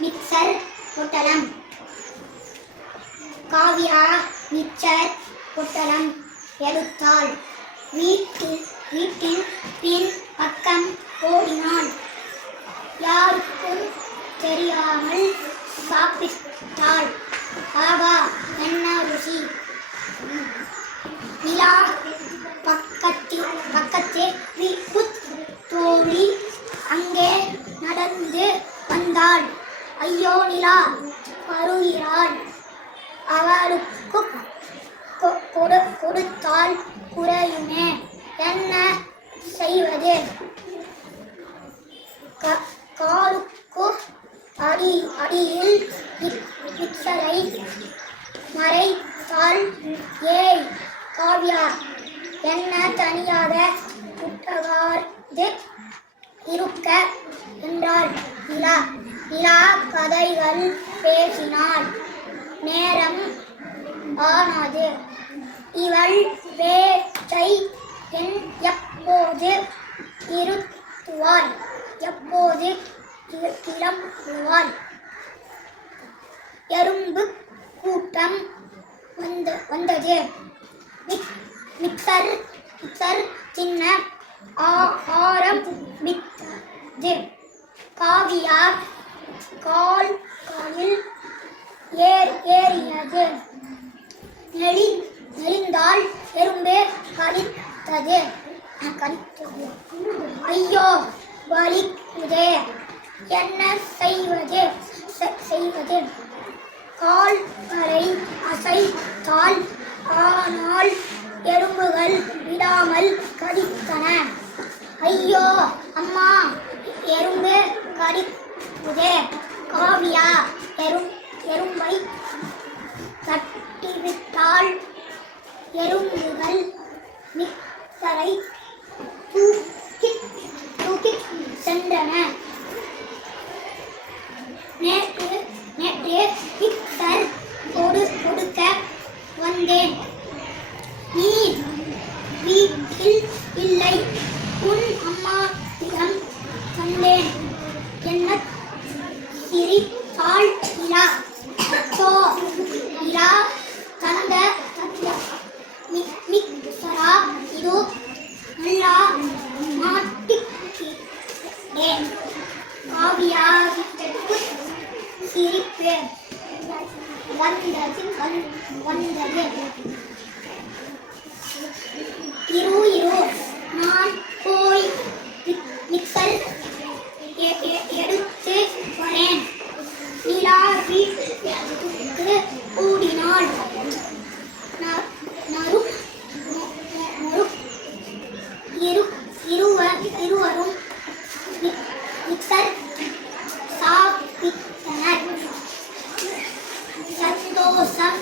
Mixer பொட்டலம். Kavya mixer பொட்டலம் எடுத்தாள். வீட்டில் பின் பக்கம் ஓடினாள். யாருக்கும் தெரியாமல் சாப்பிட்டாள். குறையுமே. என்ன செய்வது? க- காலுக்கு அடி அடியில் மிக்- மிக்சரை மறைத்தால் ஏய் காவியா என்ன தனியாக புட்டகாது இருக்க என்றார். நிலா நிலா கதைகள் பேசினாள். நேரம் ஆனது. இவள் அவற்றை என் எப்போது இருத்துவாள் எப்போது கி- கிளம்புவாள் எறும்பு கூட்டம் வந்த வந்தது. மிக்- மிக்சர் மிக்சர் சின்ன ஆரம்பித்தது காவியார் கால் காலில் ஏர் ஏறியது. நெளி எரிந்தால் எறும்பே கரித்தது கடித்தது ஐயோ வலிக்குதே. என்ன செய்வது? செ- செய்வது. கால் வரை அசைத்தால் ஆனால் எறும்புகள் விடாமல் கடித்தன ஐயோ அம்மா எறும்பு கடிக்குதே காவியா எறும் எறும்பை தட்டிவிட்டால் எறும்புகள் மிக்சரை தூக்கி தூக்கி சென்றன. நேற்று நேற்று மிக்சர் கொடு கொடுக்க வந்தேன். நீ வீட்டில் இல்லை. உன் அம்மாவிடம் வந்தேன் என்ன சிரித்தாள் இலா ಇದು ಕಳ್ಳ ನಾಟಿಕೆ ಕಾವ್ಯಾಗಿದ್ದಕ್ಕೂ ಸಿರಿಪೆ ಒಂದರಿ ಒಂದು bir Eruvar'ın mikser sağ bir fener. Dikkatli de olursa